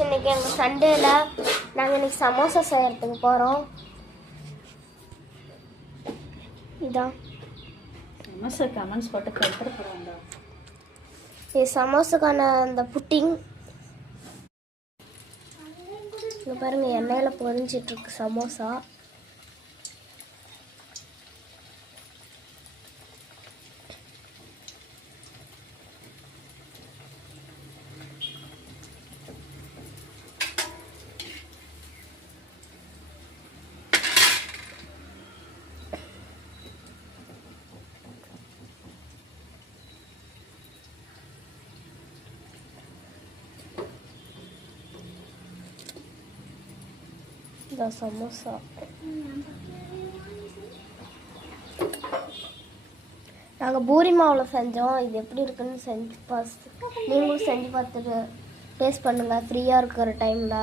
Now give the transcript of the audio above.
Friends, இன்றைக்கி எங்கள் சண்டேயில் நாங்கள் இன்றைக்கி சமோசா செய்கிறதுக்கு போகிறோம். இதான் சமோசா கமெண்ட்ஸ் போட்டு கற்றுப்படுவாங்க. இது சமோசாக்கான அந்த புட்டிங். இங்கே பாருங்கள், எண்ணெயில் பொரிஞ்சிட்ருக்கு சமோசா. இந்த சமோசா நாங்கள் பூரி மாவில் செஞ்சோம். இது எப்படி இருக்குன்னு நீங்களும் செஞ்சு பார்த்துட்டு டேஸ்ட் பண்ணுங்கள் ஃப்ரீயாக இருக்கிற டைமில்.